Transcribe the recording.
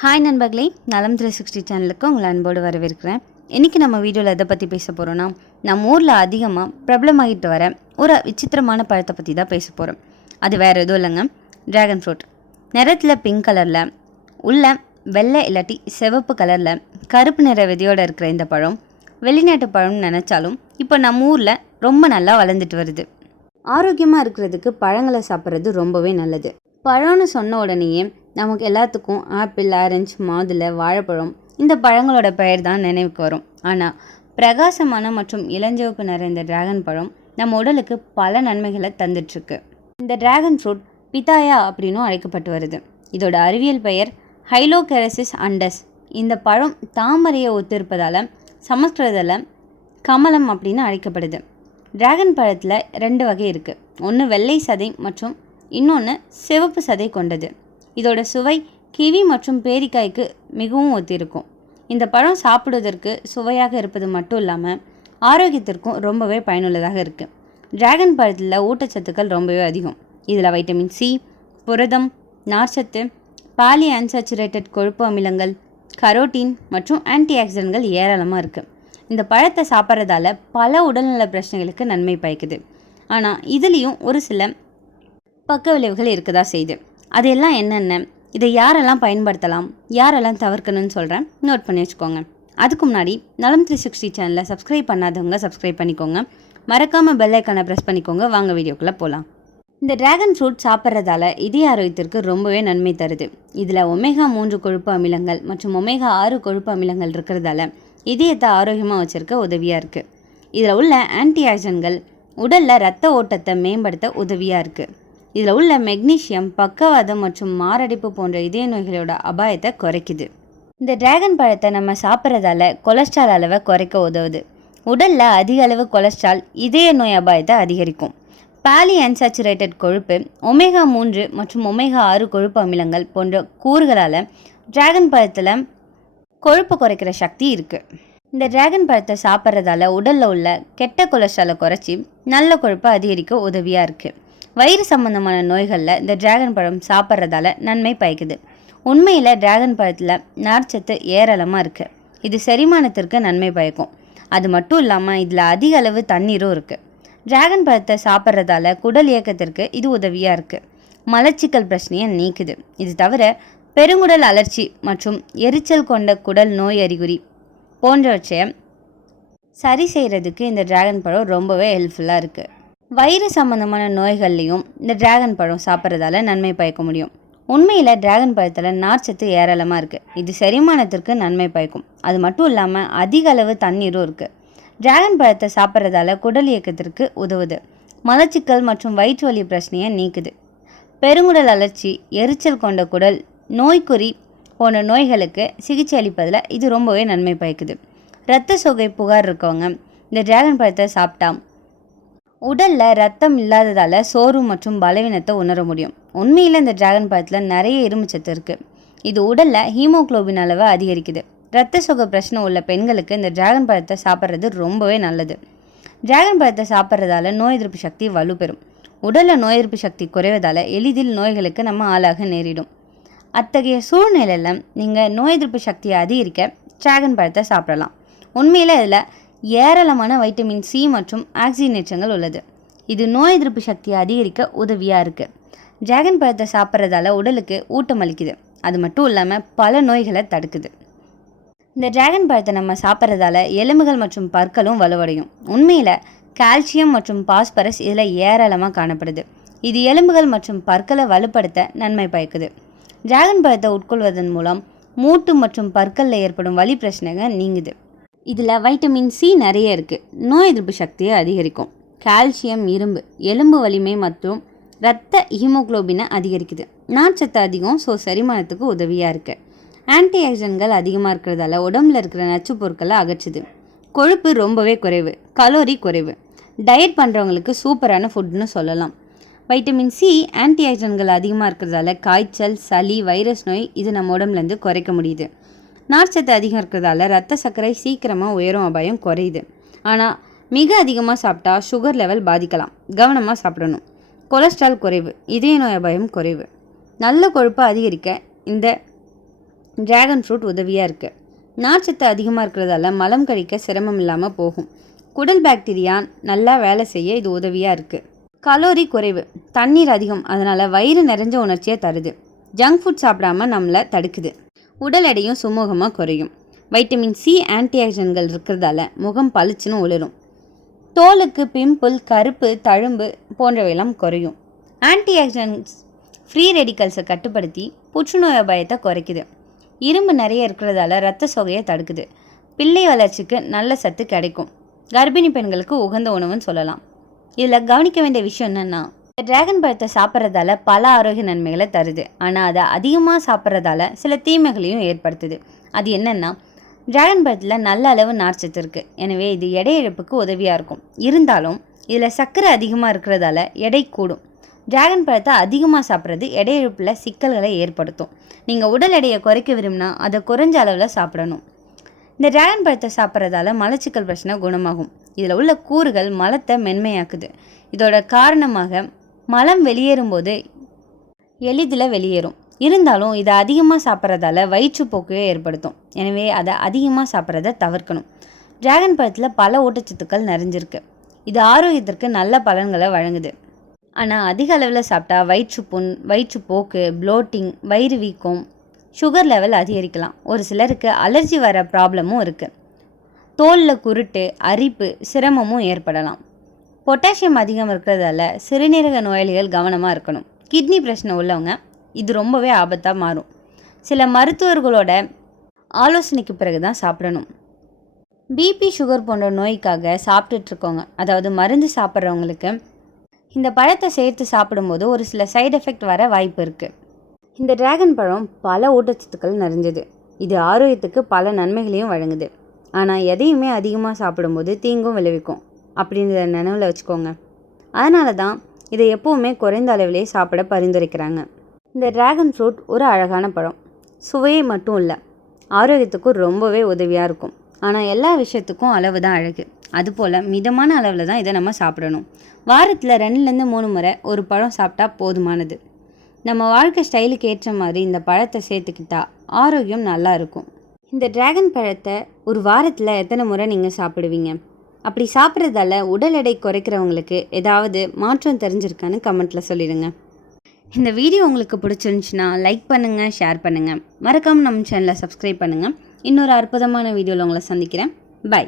Hi நண்பர்களே, நலம் 360 சேனலுக்கு உங்களை அன்போடு வரவேற்கிறேன். இன்றைக்கி நம்ம வீடியோவில் எதை பற்றி பேச போகிறோன்னா, நம்ம ஊரில் அதிகமாக பிரபலமாகிட்டு வர ஒரு விசித்திரமான பழத்தை பற்றி தான் பேச போகிறோம். அது வேறு எதுவும் இல்லைங்க, ட்ராகன் ஃப்ரூட். நிறத்தில் பிங்க் கலரில், உள்ள வெள்ளை இல்லாட்டி சிவப்பு கலரில் கருப்பு நிற விதையோடு இருக்கிற இந்த பழம் வெளிநாட்டு பழம்னு நினச்சாலும் இப்போ நம்ம ஊரில் ரொம்ப நல்லா வளர்ந்துட்டு வருது. ஆரோக்கியமாக இருக்கிறதுக்கு பழங்களை சாப்பிட்றது ரொம்பவே நல்லது. பழம்னு சொன்ன உடனேயே நமக்கு எல்லாத்துக்கும் ஆப்பிள், ஆரஞ்சு, மாதுளை, வாழைப்பழம் இந்த பழங்களோட பெயர் தான் நினைவுக்கு வரும். ஆனால் பிரகாசமான மற்றும் இளஞ்சிவப்பு நிறைந்த டிராகன் பழம் நம்ம உடலுக்கு பல நன்மைகளை தந்துட்டுருக்கு. இந்த டிராகன் ஃப்ரூட் பிதாயா அப்படின்னும் அழைக்கப்பட்டு வருது. இதோட அறிவியல் பெயர் ஹைலோகெரசிஸ் அண்டஸ். இந்த பழம் தாமரையை ஒத்திருப்பதால் சமஸ்கிருதத்தில் கமலம் அப்படின்னு அழைக்கப்படுது. டிராகன் பழத்தில் 2 வகை இருக்குது. ஒன்று வெள்ளை சதை மற்றும் இன்னொன்று சிவப்பு சதை கொண்டது. இதோட சுவை கிவி மற்றும் பேரிக்காய்க்கு மிகவும் ஒத்திருக்கும். இந்த பழம் சாப்பிடுவதற்கு சுவையாக இருப்பது மட்டும் இல்லாமல் ஆரோக்கியத்திற்கும் ரொம்பவே பயனுள்ளதாக இருக்குது. டிராகன் பழத்தில் ஊட்டச்சத்துக்கள் ரொம்பவே அதிகம். இதில் வைட்டமின் சி, புரதம், நார்ச்சத்து, பாலி அன்சாச்சுரேட்டட் கொழுப்பு அமிலங்கள், கரோட்டீன் மற்றும் ஆன்டி ஆக்சிடென்ட்கள் ஏராளமாக இருக்குது. இந்த பழத்தை சாப்பிட்றதால பல உடல்நல பிரச்சனைகளுக்கு நன்மை பயக்குது. ஆனால் இதுலேயும் ஒரு சில பக்க விளைவுகள் இருக்கதா செய்யுது. அதெல்லாம் என்னென்ன, இதை யாரெல்லாம் பயன்படுத்தலாம், யாரெல்லாம் தவிர்க்கணும்னு சொல்கிறேன், நோட் பண்ணி வச்சுக்கோங்க. அதுக்கு முன்னாடி நலம் 360 சேனலை சப்ஸ்கிரைப் பண்ணாதவங்க சப்ஸ்கிரைப் பண்ணிக்கோங்க. மறக்காமல் பெல் ஐக்கானை ப்ரெஸ் பண்ணிக்கோங்க. வாங்க வீடியோக்குள்ளே போகலாம். இந்த டிராகன் ஃப்ரூட் சாப்பிட்றதால இதய ஆரோக்கியத்திற்கு ரொம்பவே நன்மை தருது. இதில் ஒமேகா 3 கொழுப்பு அமிலங்கள் மற்றும் ஒமேகா 6 கொழுப்பு அமிலங்கள் இருக்கிறதால இதயத்தை ஆரோக்கியமாக வச்சுருக்க உதவியாக இருக்குது. இதில் உள்ள ஆன்டி ஆக்சிடென்ட்கள் உடலில் இரத்த ஓட்டத்தை மேம்படுத்த உதவியாக இருக்குது. இதில் உள்ள மெக்னீஷியம் பக்கவாதம் மற்றும் மாரடைப்பு போன்ற இதய நோய்களோட அபாயத்தை குறைக்குது. இந்த டிராகன் பழத்தை நம்ம சாப்பிட்றதால கொலஸ்ட்ரால் அளவை குறைக்க உதவுது. உடலில் அதிக அளவு கொலஸ்ட்ரால் இதய நோய் அபாயத்தை அதிகரிக்கும். பாலி அன்சாச்சுரேட்டட் கொழுப்பு, ஒமேகா 3 மற்றும் ஒமேகா 6 கொழுப்பு அமிலங்கள் போன்ற கூறுகளால் டிராகன் பழத்தில் கொழுப்பு குறைக்கிற சக்தி இருக்குது. இந்த டிராகன் பழத்தை சாப்பிட்றதால உடலில் உள்ள கெட்ட கொலஸ்ட்ராலை குறைச்சி நல்ல கொழுப்பை அதிகரிக்க உதவியாக இருக்குது. வயிறு சம்பந்தமான நோய்களில் இந்த டிராகன் பழம் சாப்பிட்றதால நன்மை பயக்குது. உண்மையில் டிராகன் பழத்தில் நார்ச்சத்து ஏராளமாக இருக்குது. இது செரிமானத்திற்கு நன்மை பயக்கும். அது மட்டும் இல்லாமல் இதில் அதிக அளவு தண்ணீரும் இருக்குது. டிராகன் பழத்தை சாப்பிட்றதால குடல் இயக்கத்திற்கு இது உதவியாக இருக்குது. மலச்சிக்கல் பிரச்சனையை நீக்குது. இது தவிர பெருங்குடல் அலர்ச்சி மற்றும் எரிச்சல் கொண்ட குடல் நோய் அறிகுறி போன்றவற்றை சரி செய்கிறதுக்கு இந்த டிராகன் பழம் ரொம்பவே ஹெல்ப்ஃபுல்லாக இருக்குது. வயிறு சம்பந்தமான நோய்கள்லையும் இந்த டிராகன் பழம் சாப்பிட்றதால நன்மை பயக்க முடியும். உண்மையில் டிராகன் பழத்தில் நார்ச்சத்து ஏராளமாக இருக்குது. இது செரிமானத்திற்கு நன்மை பயக்கும். அது மட்டும் இல்லாமல் அதிக அளவு தண்ணீரும் இருக்குது. டிராகன் பழத்தை சாப்பிட்றதால குடல் இயக்கத்திற்கு உதவுது. மலச்சிக்கல் மற்றும் வயிற்று வலி பிரச்சனையை நீக்குது. பெருங்குடல் அலர்ச்சி, எரிச்சல் கொண்ட குடல், நோய்க்குறி போன்ற நோய்களுக்கு சிகிச்சை அளிப்பதில் இது ரொம்பவே நன்மை பயக்குது. இரத்த சோகை புகார் இருக்கவங்க இந்த டிராகன் பழத்தை சாப்பிட்டா உடலில் ரத்தம் இல்லாததால் சோர்வு மற்றும் பலவீனத்தை உணர முடியும். உண்மையில் இந்த டிராகன் பழத்தில் நிறைய இரும்புச்சத்து இருக்குது. இது உடலில் ஹீமோக்ளோபின் அளவை அதிகரிக்குது. இரத்த சோகை பிரச்சனை உள்ள பெண்களுக்கு இந்த டிராகன் பழத்தை சாப்பிட்றது ரொம்பவே நல்லது. டிராகன் பழத்தை சாப்பிட்றதால நோய் எதிர்ப்பு சக்தி வலுப்பெறும். உடலில் நோய் எதிர்ப்பு சக்தி குறைவதால் எளிதில் நோய்களுக்கு நம்ம ஆளாக நேரிடும். அத்தகைய சூழ்நிலையில் நீங்கள் நோய் எதிர்ப்பு சக்தியை அதிகரிக்க டிராகன் பழத்தை சாப்பிடலாம். உண்மையில் இதில் ஏராளமான வைட்டமின் சி மற்றும் ஆக்சிஜனேற்றங்கள் உள்ளது. இது நோய் எதிர்ப்பு சக்தியை அதிகரிக்க உதவியாக இருக்குது. டிராகன் பழத்தை சாப்பிட்றதால உடலுக்கு ஊட்டம் அளிக்குது. அது மட்டும் இல்லாமல் பல நோய்களை தடுக்குது. இந்த டிராகன் பழத்தை நம்ம சாப்பிட்றதால எலும்புகள் மற்றும் பற்களும் வலுவடையும். உண்மையில் கால்சியம் மற்றும் பாஸ்பரஸ் இதில் ஏராளமாக காணப்படுது. இது எலும்புகள் மற்றும் பற்களை வலுப்படுத்த நன்மை பயக்குது. டிராகன் பழத்தை உட்கொள்வதன் மூலம் மூட்டு மற்றும் பற்களில் ஏற்படும் வலி பிரச்சனைகள் நீங்குது. இதில் வைட்டமின் சி நிறைய இருக்குது. நோய் எதிர்ப்பு சக்தியை அதிகரிக்கும். கால்சியம், இரும்பு, எலும்பு வலிமை மற்றும் இரத்த ஹீமோக்ளோபினை அதிகரிக்குது. நார்ச்சத்து அதிகம், செரிமானத்துக்கு உதவியாக இருக்குது. ஆன்டி ஆக்சிடென்ட்கள் அதிகமாக இருக்கிறதால உடம்புல இருக்கிற நச்சு பொருட்களை அகற்றுது. கொழுப்பு ரொம்பவே குறைவு, கலோரி குறைவு. டயட் பண்ணுறவங்களுக்கு சூப்பரான ஃபுட்னு சொல்லலாம். வைட்டமின் சி, ஆன்டி ஆக்சிடென்ட்கள் அதிகமாக இருக்கிறதால காய்ச்சல், சளி, வைரஸ் நோய் இது நம்ம உடம்புலேருந்து குறைக்க முடியுது. நார்ச்சத்து அதிகம் இருக்கிறதால ரத்த சர்க்கரை சீக்கிரமாக உயரும் அபாயம் குறையுது. ஆனால் மிக அதிகமாக சாப்பிட்டா சுகர் லெவல் பாதிக்கலாம். கவனமாக சாப்பிடணும். கொலஸ்ட்ரால் குறைவு, இதய நோய் அபாயம் குறைவு. நல்ல கொழுப்பை அதிகரிக்க இந்த டிராகன் ஃப்ரூட் உதவியாக இருக்குது. நார்ச்சத்து அதிகமாக இருக்கிறதால மலம் கழிக்க சிரமம் இல்லாமல் போகும். குடல் பாக்டீரியா நல்லா வேலை செய்ய இது உதவியாக இருக்குது. கலோரி குறைவு, தண்ணீர் அதிகம், அதனால் வயிறு நிறைஞ்ச உணர்ச்சியை தருது. ஜங்க் ஃபுட் சாப்பிடாம நம்மளை தடுக்குது. உடல் எடையும் சுமூகமாக குறையும். வைட்டமின் சி ஆன்டி ஆக்சிடென்ட்கள் இருக்கிறதால முகம் பளிச்சுன்னு ஒளிரும். தோலுக்கு பிம்பிள், கருப்பு, தழும்பு போன்றவையெல்லாம் குறையும். ஆன்டி ஆக்சிடென்ட்ஸ் ஃப்ரீ ரெடிக்கல்ஸை கட்டுப்படுத்தி புற்றுநோய் அபாயத்தை குறைக்குது. இரும்பு நிறைய இருக்கிறதால இரத்த சோகையை தடுக்குது. பிள்ளை வளர்ச்சிக்கு நல்ல சத்து கிடைக்கும். கர்ப்பிணி பெண்களுக்கு உகந்த உணவுன்னு சொல்லலாம். இதில் கவனிக்க வேண்டிய விஷயம் என்னென்னா, டிராகன் பழத்தை சாப்பிட்றதால பல ஆரோக்கிய நன்மைகளை தருது. ஆனால் அதை அதிகமாக சாப்பிட்றதால சில தீமைகளையும் ஏற்படுத்துது. அது என்னென்னா, டிராகன் பழத்தில் நல்ல அளவு நார்ச்சத்து இருக்குது. எனவே இது எடை இழப்புக்கு உதவியாக இருக்கும். இருந்தாலும் இதில் சர்க்கரை அதிகமாக இருக்கிறதால எடை கூடும். டிராகன் பழத்தை அதிகமாக சாப்பிட்றது எடை இழப்பில் சிக்கல்களை ஏற்படுத்தும். நீங்கள் உடல் எடையை குறைக்க விரும்பினா அதை குறைஞ்ச அளவில் சாப்பிடணும். இந்த டிராகன் பழத்தை சாப்பிட்றதால மலச்சிக்கல் பிரச்சனை குணமாகும். இதில் உள்ள கூறுகள் மலத்தை மென்மையாக்குது. இதோட காரணமாக மலம் வெளியேறும்போது எளிதில் வெளியேறும். இருந்தாலும் இதை அதிகமாக சாப்பிட்றதால வயிற்றுப்போக்கையை ஏற்படுத்தும். எனவே அதை அதிகமாக சாப்பிட்றத தவிர்க்கணும். டிராகன் பழத்தில் பல ஊட்டச்சத்துக்கள் நிறைஞ்சிருக்கு. இது ஆரோக்கியத்திற்கு நல்ல பலன்களை வழங்குது. ஆனால் அதிக அளவில் சாப்பிட்டா வயிற்றுப்புண், வயிற்றுப்போக்கு, ப்ளோட்டிங், வயிறு வீக்கம், சுகர் லெவல் அதிகரிக்கலாம். ஒரு சிலருக்கு அலர்ஜி வர ப்ராப்ளமும் இருக்குது. தோலில் குருட்டு, அரிப்பு, சிரமமும் ஏற்படலாம். பொட்டாசியம் அதிகம் இருக்கிறதால சிறுநீரக நோயாளிகள் கவனமாக இருக்கணும். கிட்னி பிரச்சனை உள்ளவங்க இது ரொம்பவே ஆபத்தாக மாறும். சில மருத்துவர்களோட ஆலோசனைக்கு பிறகு தான் சாப்பிடணும். பிபி, சுகர் போன்ற நோய்க்காக சாப்பிட்டுட்ருக்கோங்க, அதாவது மருந்து சாப்பிட்றவங்களுக்கு இந்த பழத்தை சேர்த்து சாப்பிடும்போது ஒரு சில சைடு எஃபெக்ட் வர வாய்ப்பு இருக்குது. இந்த டிராகன் பழம் பல ஊட்டச்சத்துக்கள் நிறைஞ்சது. இது ஆரோக்கியத்துக்கு பல நன்மைகளையும் வழங்குது. ஆனால் எதையுமே அதிகமாக சாப்பிடும்போது தீங்கும் விளைவிக்கும் அப்படின்றத நினைவில் வச்சுக்கோங்க. அதனால தான் இதை எப்போவுமே குறைந்த அளவிலே சாப்பிட பரிந்துரைக்கிறாங்க. இந்த டிராகன் ஃப்ரூட் ஒரு அழகான பழம். சுவையை மட்டும் இல்லை, ஆரோக்கியத்துக்கும் ரொம்பவே உதவியாக இருக்கும். ஆனால் எல்லா விஷயத்துக்கும் அளவு தான் அழகு. அதுபோல் மிதமான அளவில் தான் இதை நம்ம சாப்பிடணும். வாரத்தில் 2லேருந்து 3 முறை ஒரு பழம் சாப்பிட்டா போதுமானது. நம்ம வாழ்க்கை ஸ்டைலுக்கு ஏற்ற மாதிரி இந்த பழத்தை சேர்த்துக்கிட்டா ஆரோக்கியம் நல்லா இருக்கும். இந்த டிராகன் பழத்தை ஒரு வாரத்தில் எத்தனை முறை நீங்கள் சாப்பிடுவீங்க? அப்படி சாப்பிட்றதால உடல் எடை குறைக்கிறவங்களுக்கு ஏதாவது மாற்றம் தெரிஞ்சிருக்கான்னு கமெண்ட்டில் சொல்லிடுங்க. இந்த வீடியோ உங்களுக்கு பிடிச்சிருந்துச்சுன்னா லைக் பண்ணுங்கள், ஷேர் பண்ணுங்கள். மறக்காமல் நம்ம சேனலை சப்ஸ்கிரைப் பண்ணுங்கள். இன்னொரு அற்புதமான வீடியோவில் உங்களை சந்திக்கிறேன். பை.